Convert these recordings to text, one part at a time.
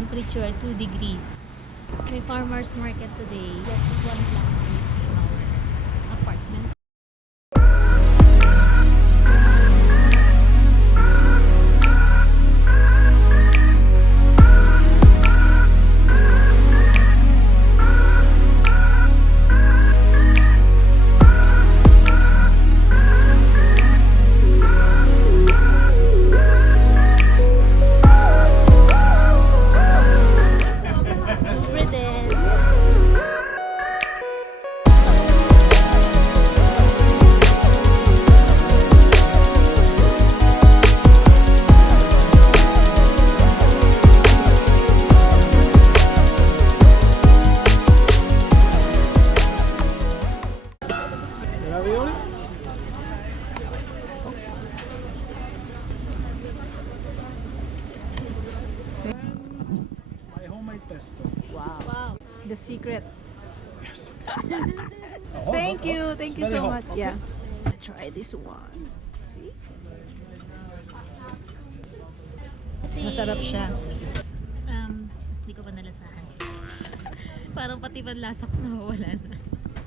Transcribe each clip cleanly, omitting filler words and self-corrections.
Temperature at 2 degrees. May farmers market today. Just 1 block away from our apartment. Wow. The secret. Thank you so much. Yeah. Try this one. See? Masarap siya. Hindi ko pa nalasahan. Parang pati panlasa ko nawawala na.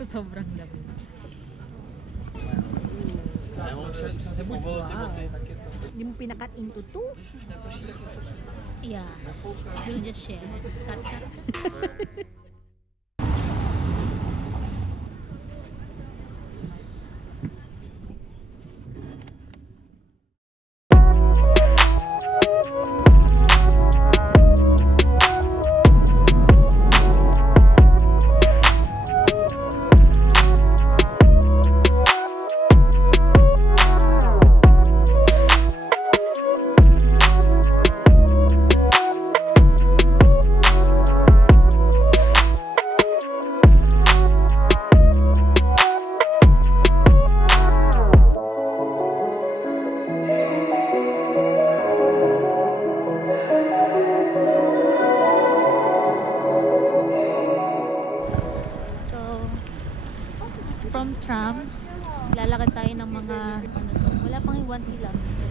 Sa sobrang labo. Hindi mo pinakat into two? Yeah. We'll just share. Cut. From tram, lalakad tayo ng mga wala pang 1 kilometer.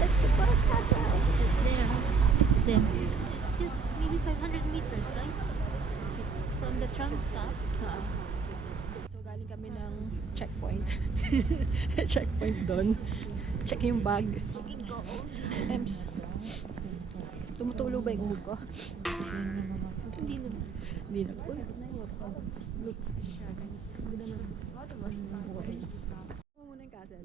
Let's go para casa. It's there. It's them. It's just maybe 500 meters, right? From the tram stop. So galing kami ng checkpoint. Checkpoint doon. Check yung bag. Ems. Tumutulo ba yung ko? Hindi naman. Hindi na. Uy. Look. Muna yung castle.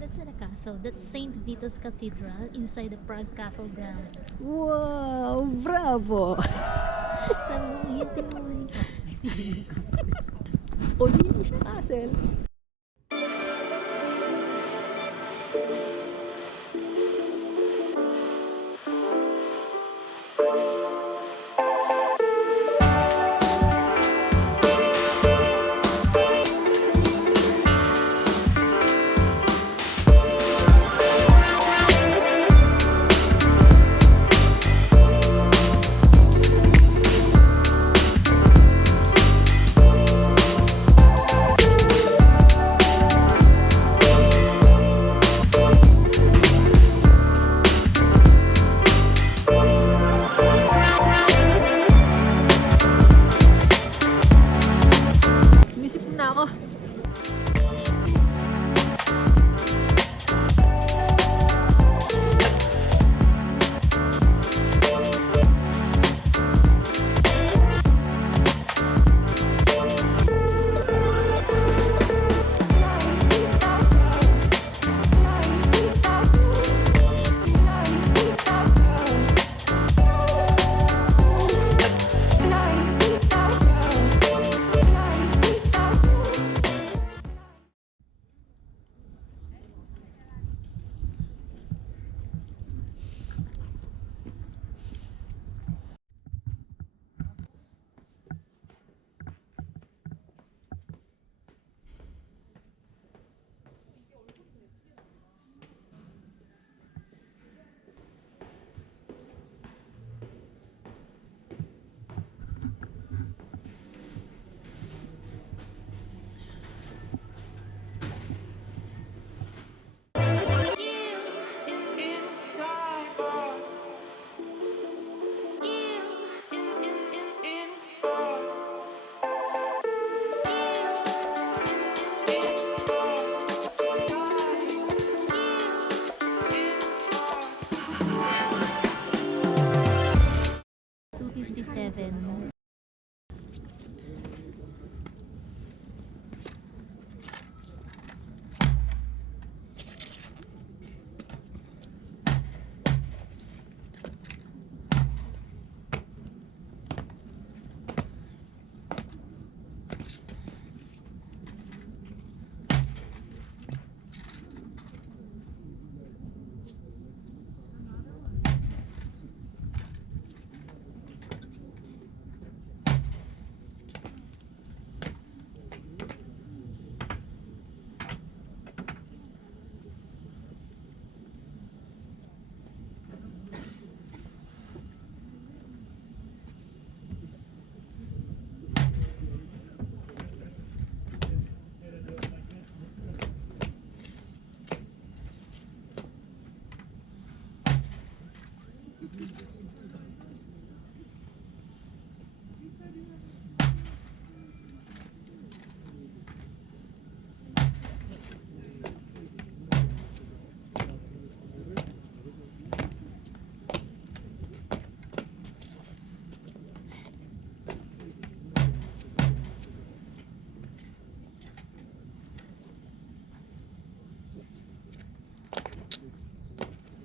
That's not a castle. That's St. Vitus Cathedral inside the Prague Castle ground. Wow! Bravo! Sabi mo, yun mo yung O, hindi mo siya castle.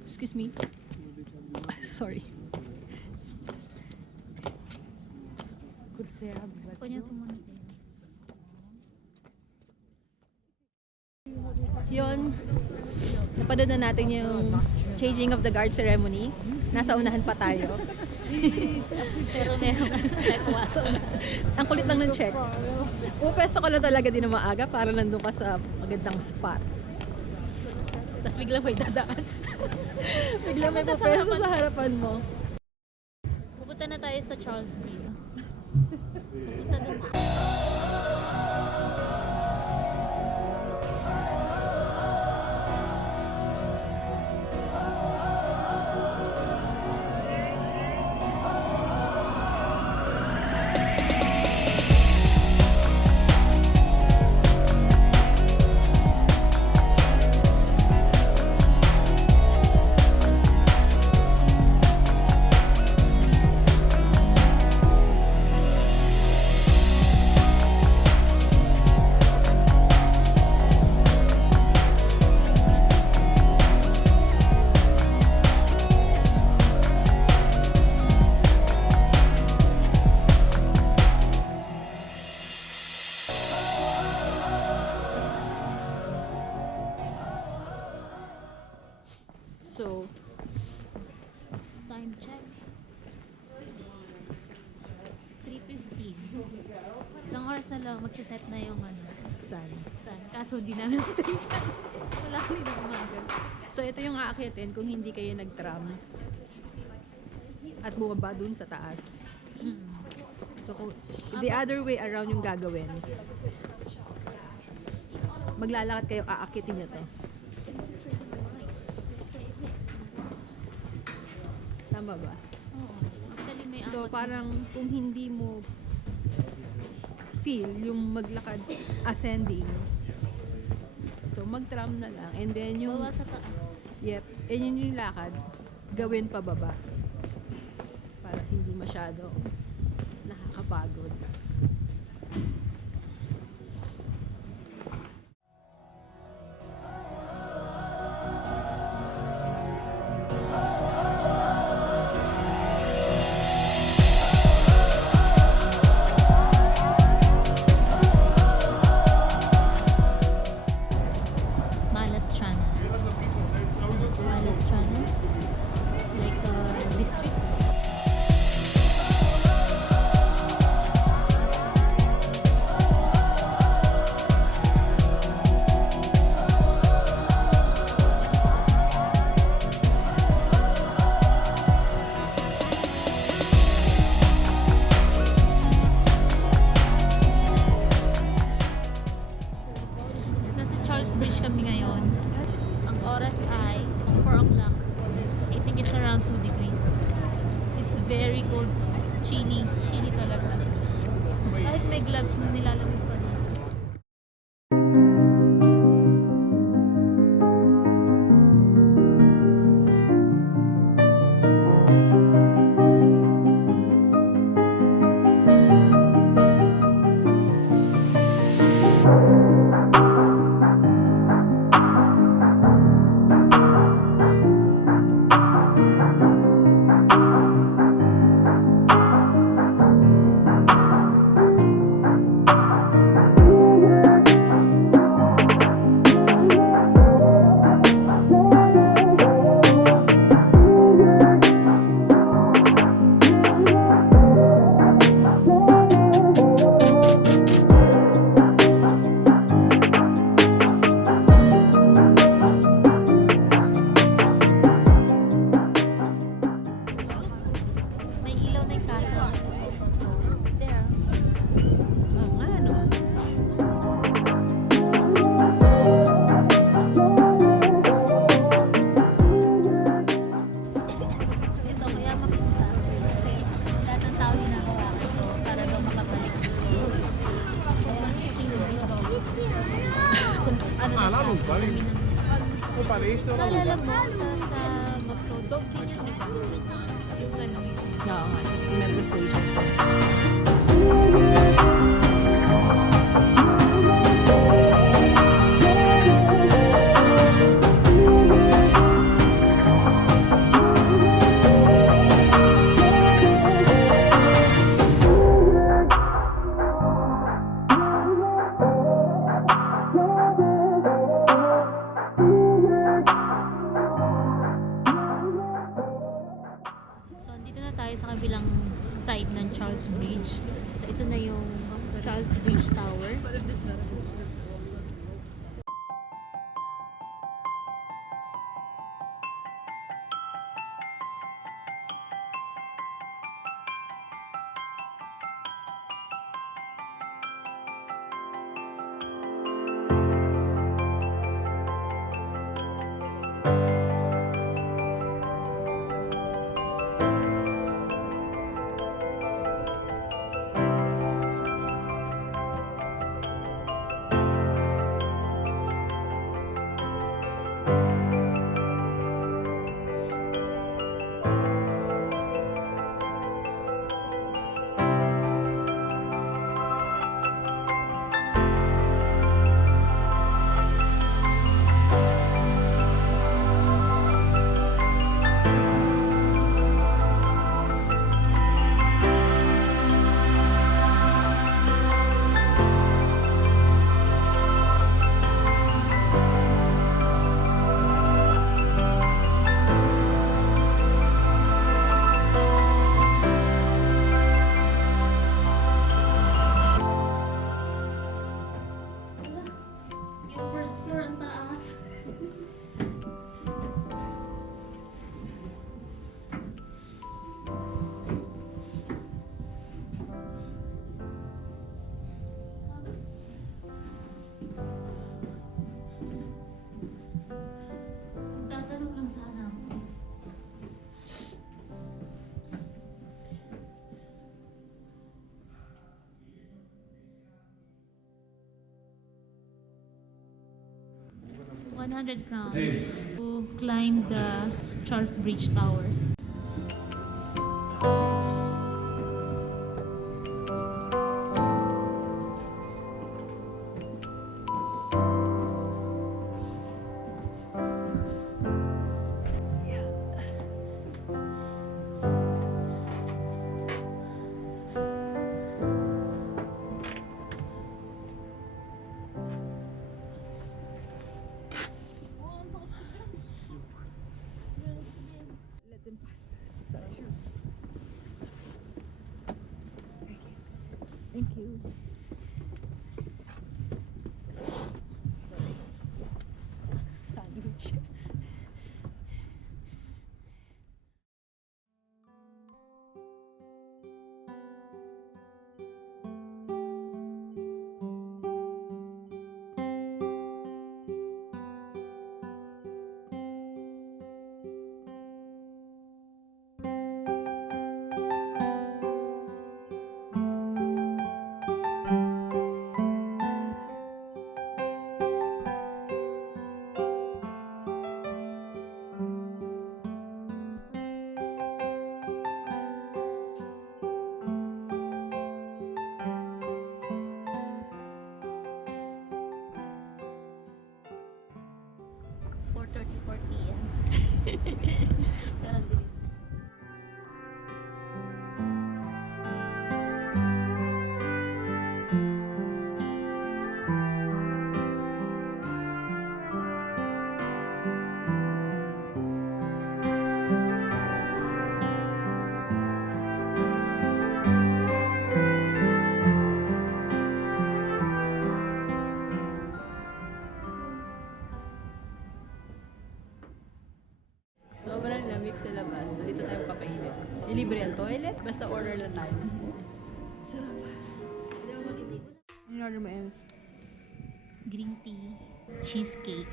Excuse me. Sorry. Gusto ko niya sumunod eh. Yun. Napanood na natin yung changing of the guard ceremony. Nasa unahan pa tayo. Pero meron ka check sa una. Ang kulit lang ng check. Pupwesto ko lang talaga din na maaga para nandun ka sa magandang spot. Tapos biglang may dadaan. Bigla may Pupunta sa pupwesto harapan. sa harapan mo. Pupunta na tayo sa Charles Bridge. Pupunta doon. So, Time check. 3:15. Isang oras na lang magsiset na yung ano. saan? Sun. Kaso di namin matay sun. Wala kami na umaga. So, ito yung aakitin kung hindi kayo nag-tram at bumaba dun sa taas. So, the other way around yung gagawin. Maglalakad kayo, aakitin nyo to. Tama ba? Oo. Actually may So, akot parang kung hindi mo feel yung maglakad ascending, so mag-tram na lang. And then yung, bawa sa taas. yep, and yun yung lakad, gawin pababa. Para hindi masyado nakakapagod. Malastrana. Malastrana. Like district. Nasa Charles Bridge kami ngayon. Ang oras ay 4 o'clock. I think it's around 2 degrees. It's very cold. Chilly. Chilly talaga. Kahit may gloves na nilalamig pa rin. Naalala mo, sa Moscow, dog din yun, diba? Yung ano, Oo nga, sa metro station. So, dito na tayo sa kabilang side ng Charles Bridge. So, ito na yung Charles Bridge Tower. Yung first floor ang taas. Tatanong lang sana ako. £100 to climb the Charles Bridge Tower. Let them pass. Sorry. Sure. Thank you. Sorry. Sandwich. PM. Pero hindi. Sobrang lamig sa labas. So, dito tayo papainit. Ilibre ang toilet. Basta order lang tayo. Sarap. Ano order mo, Ems? Green tea, cheesecake.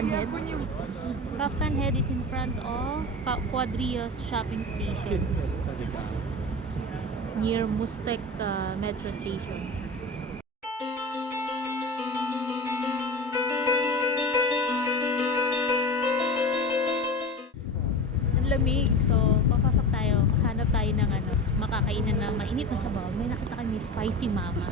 Kaftan Head. Kaftan Head is in front of Quadria Shopping Station near Mustek Metro Station. Ang lamig, so papasok tayo. Hanap tayo ng makakainan na mainit na sabaw. May nakita kami Spicy Mama.